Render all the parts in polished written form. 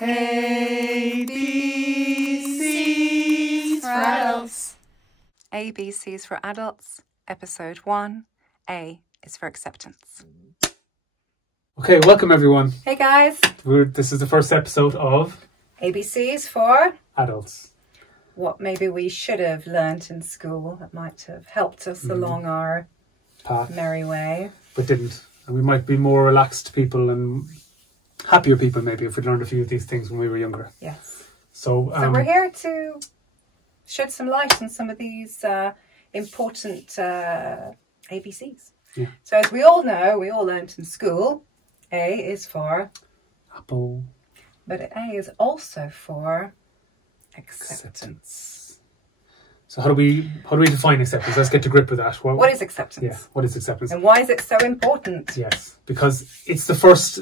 ABCs for adults. ABCs for adults, episode 1. A is for acceptance. Okay, welcome everyone. Hey guys. This is the first episode of ABCs for adults. What maybe we should have learnt in school that might have helped us along our path, merry way. But didn't. And we might be more relaxed people and happier people maybe if we learned a few of these things when we were younger. Yes. So we're here to shed some light on some of these important ABCs. Yeah. So as we all know, we all learnt in school, A is for apple. But A is also for acceptance. So how do we define acceptance? Let's get to grip with that. What is acceptance? Yeah, what is acceptance? And why is it so important? Yes, because it's the first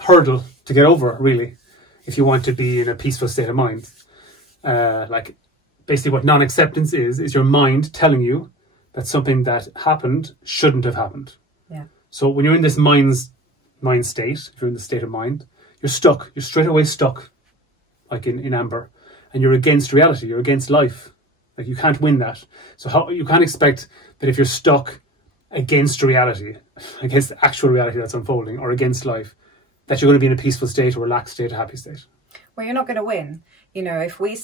hurdle to get over, really, if you want to be in a peaceful state of mind. Like, basically what non-acceptance is your mind telling you that something that happened shouldn't have happened. Yeah. So when you're in this mind state, if you're in the state of mind, you're stuck. You're straight away stuck, like in amber. And you're against reality. You're against life. Like, you can't win that. So you can't expect that if you're stuck against reality, against the actual reality that's unfolding, or against life, that you're going to be in a peaceful state, a relaxed state, a happy state. Well, you're not going to win. You know, if we're in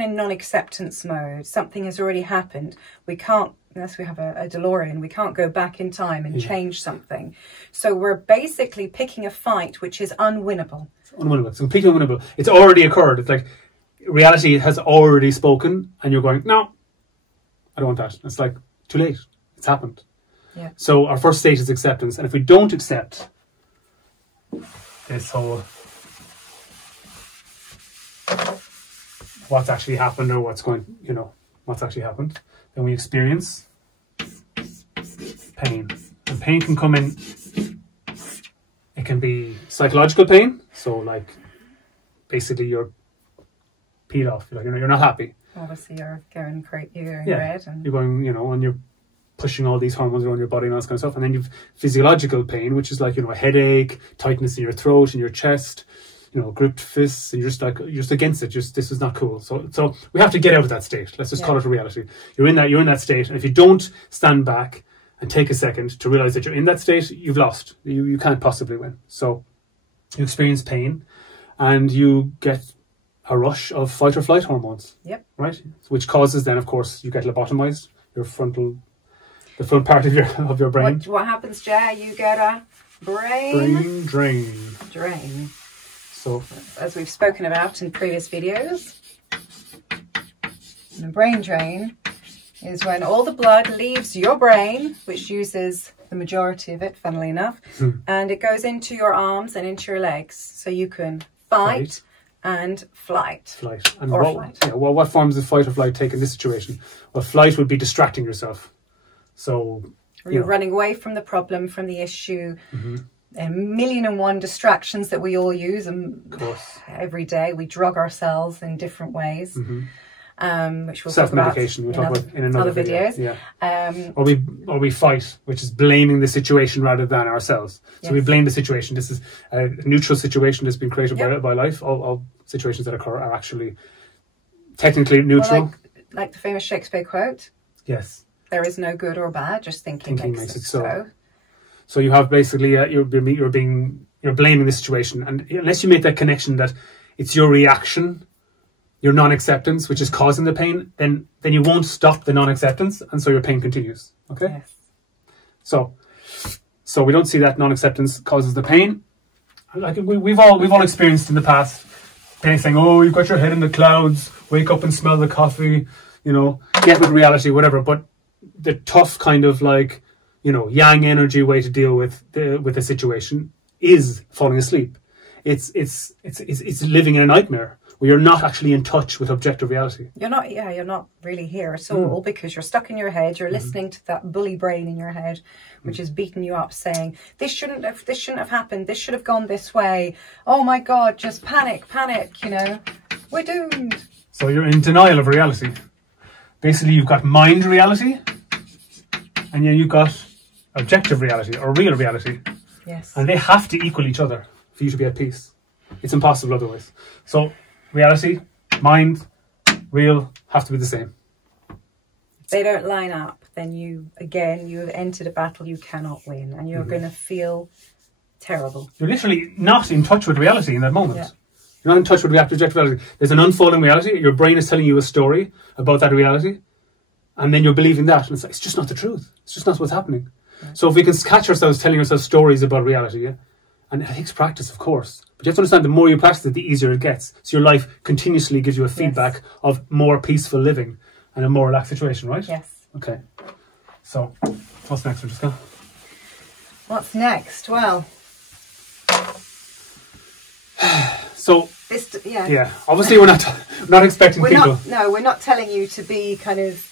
a non-acceptance mode, something has already happened. We can't, unless we have a DeLorean, we can't go back in time and change something. So we're basically picking a fight which is unwinnable. It's unwinnable. It's completely unwinnable. It's already occurred. It's like reality has already spoken and you're going, no, I don't want that. It's like, too late. It's happened. Yeah. So our first state is acceptance. And if we don't accept this whole what's actually happened or what's actually happened, then we experience pain. And pain can come in, it can be psychological pain. So like, basically you're peed off, you're not happy. Obviously you're going red. And you're going, and you're pushing all these hormones around your body and all this kind of stuff. And then you've physiological pain, which is like, a headache, tightness in your throat, in your chest, gripped fists, and you're just against it. This is not cool. So we have to get out of that state. Let's just call it a reality. You're in that state. And if you don't stand back and take a second to realize that you're in that state, you've lost. You can't possibly win. So you experience pain and you get a rush of fight or flight hormones. Yep. Right? Which causes then, of course, you get lobotomized, the front part of your brain. What happens, Jay? You get a brain drain. So, as we've spoken about in previous videos, a brain drain is when all the blood leaves your brain, which uses the majority of it, funnily enough, and it goes into your arms and into your legs, so you can fight. And flight. And flight. Yeah, well, what forms of fight or flight take in this situation? Well, flight would be distracting yourself. So you're running away from the problem, from the issue. A million and one distractions that we all use, and of course, every day we drug ourselves in different ways. Which we'll self-medication. We'll talk about in another videos. Yeah. Or we fight, which is blaming the situation rather than ourselves. So we blame the situation. This is a neutral situation that's been created by life. All situations that occur are actually technically neutral. Well, like the famous Shakespeare quote. Yes. There is no good or bad, just thinking makes it so. So you have basically you're blaming the situation, and unless you make that connection that it's your reaction, your non-acceptance, which is causing the pain, then you won't stop the non-acceptance, and so your pain continues. Okay. Yes. So we don't see that non-acceptance causes the pain. Like we've all experienced in the past, pain saying, "Oh, you've got your head in the clouds. Wake up and smell the coffee." Get with reality, whatever. But the tough kind of like, yang energy way to deal with the situation is falling asleep. It's living in a nightmare where you're not actually in touch with objective reality. You're not really here at all because you're stuck in your head. You're listening to that bully brain in your head, which is beating you up, saying, this shouldn't have happened. This should have gone this way. Oh my God, just panic. We're doomed. So you're in denial of reality. Basically, you've got mind reality, and then you've got objective reality or real reality. Yes. And they have to equal each other for you to be at peace. It's impossible otherwise. So reality, mind, real have to be the same. If they don't line up, then you have entered a battle you cannot win, and you're going to feel terrible. You're literally not in touch with reality in that moment. Yeah. You're not in touch with objective reality. There's an unfolding reality. Your brain is telling you a story about that reality, and then you're believing that. And it's like, it's just not the truth. It's just not what's happening. Yeah. So if we can catch ourselves telling ourselves stories about reality, yeah, and it takes practice, of course. But you have to understand, the more you practice it, the easier it gets. So your life continuously gives you a feedback of more peaceful living and a more relaxed situation, right? Yes. Okay. So what's next, Francesca? What's next? Well, so yeah. Obviously, we're not expecting people. We're not telling you to be kind of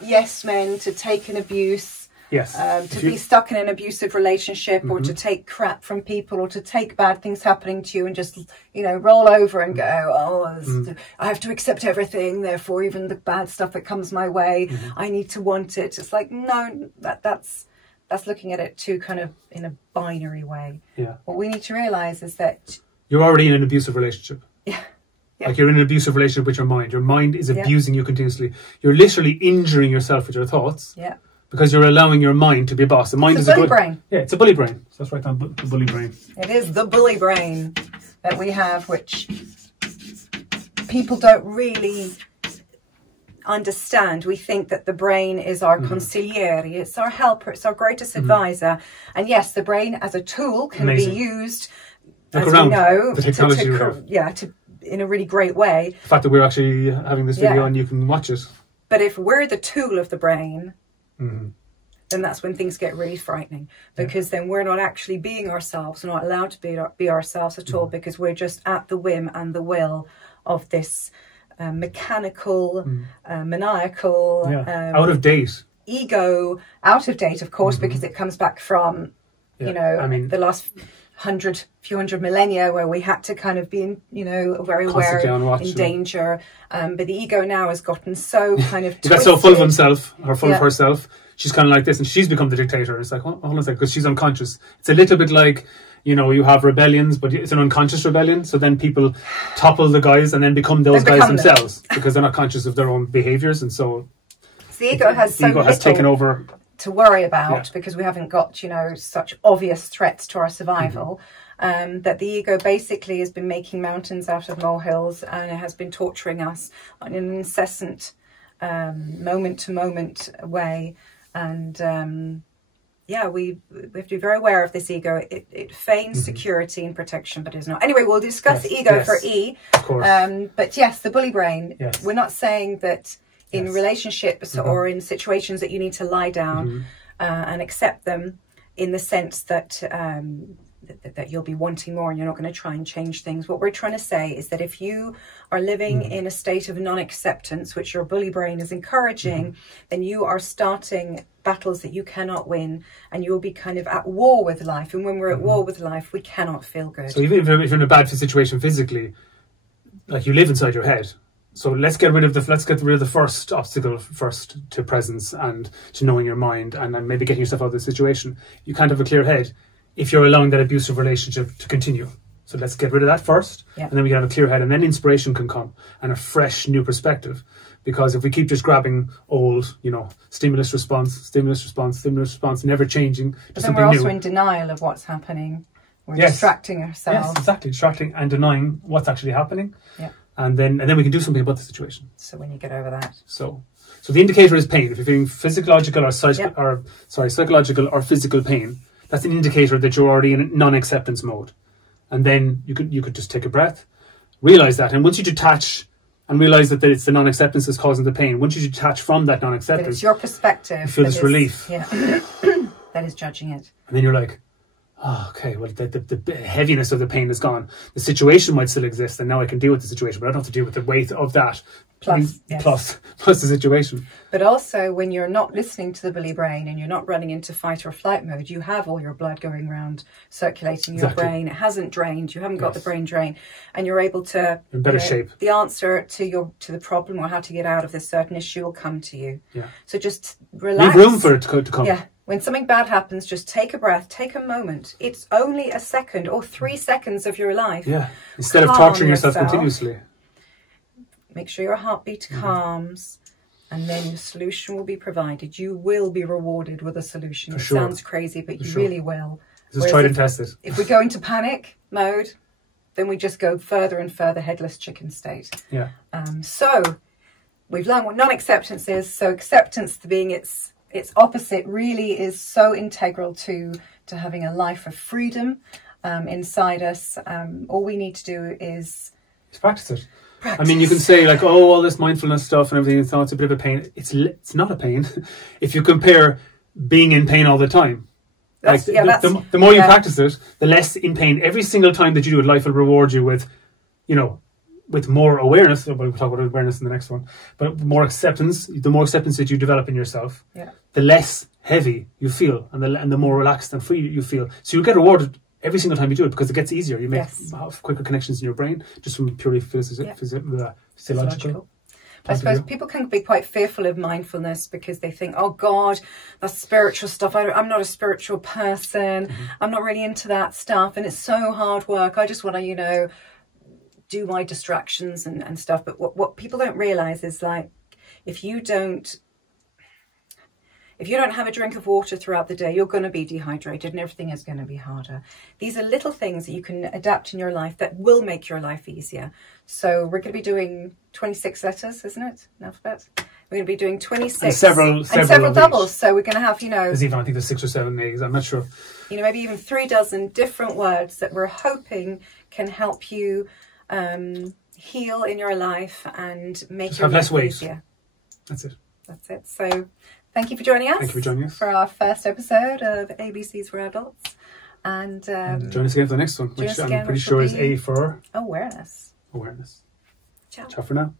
yes men, to take an abuse. Yes. To be stuck in an abusive relationship, or to take crap from people, or to take bad things happening to you and just, roll over and go, I have to accept everything, therefore even the bad stuff that comes my way, I need to want it. It's like, no, that's looking at it too kind of in a binary way. Yeah. What we need to realise is that you're already in an abusive relationship. Yeah. Like you're in an abusive relationship with your mind. Your mind is abusing you continuously. You're literally injuring yourself with your thoughts. Yeah. Because you're allowing your mind to be a boss. The mind it's is a bully brain. Yeah, it's a bully brain. So that's right down, the bully brain. It is the bully brain that we have, which people don't really understand. We think that the brain is our consigliere, it's our helper, it's our greatest advisor. And yes, the brain as a tool can be used, look as around we know, the technology we have. In a really great way. The fact that we're actually having this video and you can watch it. But if we're the tool of the brain, then that's when things get really frightening, because then we're not actually being ourselves. We're not allowed to be ourselves at all, because we're just at the whim and the will of this mechanical, maniacal, out of date ego, out of date, of course, because it comes back from the last few hundred millennia, where we had to kind of be very aware, in danger, but the ego now has gotten so kind of got so full of himself, or full of herself. She's kind of like this, and she's become the dictator. It's like, hold on a second, because she's unconscious. It's a little bit like, you have rebellions, but it's an unconscious rebellion. So then people topple the guys and then become those guys themselves, because they're not conscious of their own behaviours. And so the ego has taken over to worry about, because we haven't got such obvious threats to our survival, that the ego basically has been making mountains out of molehills, and it has been torturing us in an incessant moment to moment way. And we have to be very aware of this ego. It feigns security and protection, but it's not. Anyway, we'll discuss ego for E. Of course. But yes, the bully brain. Yes. We're not saying that in relationships or in situations that you need to lie down and accept them, in the sense that that you'll be wanting more and you're not going to try and change things. What we're trying to say is that if you are living in a state of non-acceptance, which your bully brain is encouraging, then you are starting battles that you cannot win, and you'll be kind of at war with life. And when we're at war with life, we cannot feel good. So even if you're in a bad situation physically, like, you live inside your head. So let's get rid of the first obstacle first to presence and to knowing your mind, and maybe getting yourself out of the situation. You can't have a clear head if you're allowing that abusive relationship to continue. So let's get rid of that first, and then we can have a clear head, and then inspiration can come and a fresh new perspective. Because if we keep just grabbing old, stimulus response, never changing, but then we're also in denial of what's happening. We're distracting ourselves. Yes, exactly, distracting and denying what's actually happening. Yeah. And then we can do something about the situation. So when you get over that. So the indicator is pain. If you're feeling psychological or physical pain, that's an indicator that you're already in non-acceptance mode. And then you could just take a breath, realize that, and once you detach and realize that it's the non-acceptance that's causing the pain, once you detach from that non-acceptance, but it's your perspective, you feel this relief. Yeah, that is judging it. And then you're like, oh, okay, well, the heaviness of the pain is gone. The situation might still exist, and now I can deal with the situation, but I don't have to deal with the weight of that. Plus the situation. But also, when you're not listening to the bully brain and you're not running into fight or flight mode, you have all your blood going around, circulating your brain. It hasn't drained. You haven't got the brain drain, and you're able to. In better shape. The answer to the problem or how to get out of this certain issue will come to you. Yeah. So just relax. Leave room for it to come. Yeah. When something bad happens, just take a breath, take a moment. It's only a second or 3 seconds of your life. Yeah. Instead of torturing yourself continuously. Make sure your heartbeat calms, and then the solution will be provided. You will be rewarded with a solution. It sounds crazy, but you really will. Just try and test it. If we go into panic mode, then we just go further and further headless chicken state. Yeah. So we've learned what non-acceptance is. So acceptance, being its opposite, really is so integral to having a life of freedom inside us. All we need to do is practice it. I mean, you can say like, oh, all this mindfulness stuff and everything, it's a bit of a pain. It's not a pain. If you compare being in pain all the time, the more you practice it, the less in pain. Every single time that you do it, life will reward you with, with more awareness. We'll talk about awareness in the next one. But more acceptance. The more acceptance that you develop in yourself, the less heavy you feel, and the more relaxed and free you feel. So you get rewarded every single time you do it, because it gets easier. You have quicker connections in your brain, just from purely physiological. I suppose people can be quite fearful of mindfulness because they think, oh God, that's spiritual stuff. I'm not a spiritual person. I'm not really into that stuff. And it's so hard work. I just want to, do my distractions and stuff. But what people don't realize is, like, if you don't have a drink of water throughout the day, you're going to be dehydrated and everything is going to be harder. These are little things that you can adapt in your life that will make your life easier. So we're going to be doing 26 letters, isn't it? An alphabet. We're going to be doing 26. And several doubles. So we're going to have, There's even, I think there's 6 or 7 names. I'm not sure. Maybe even 3 dozen different words that we're hoping can help you heal in your life and make your life easier. That's it. That's it. So thank you for joining us. Thank you for joining us. For our first episode of ABCs for Adults. And join us again for the next one, which I'm pretty sure is A for... Awareness. Awareness. Ciao. Ciao for now.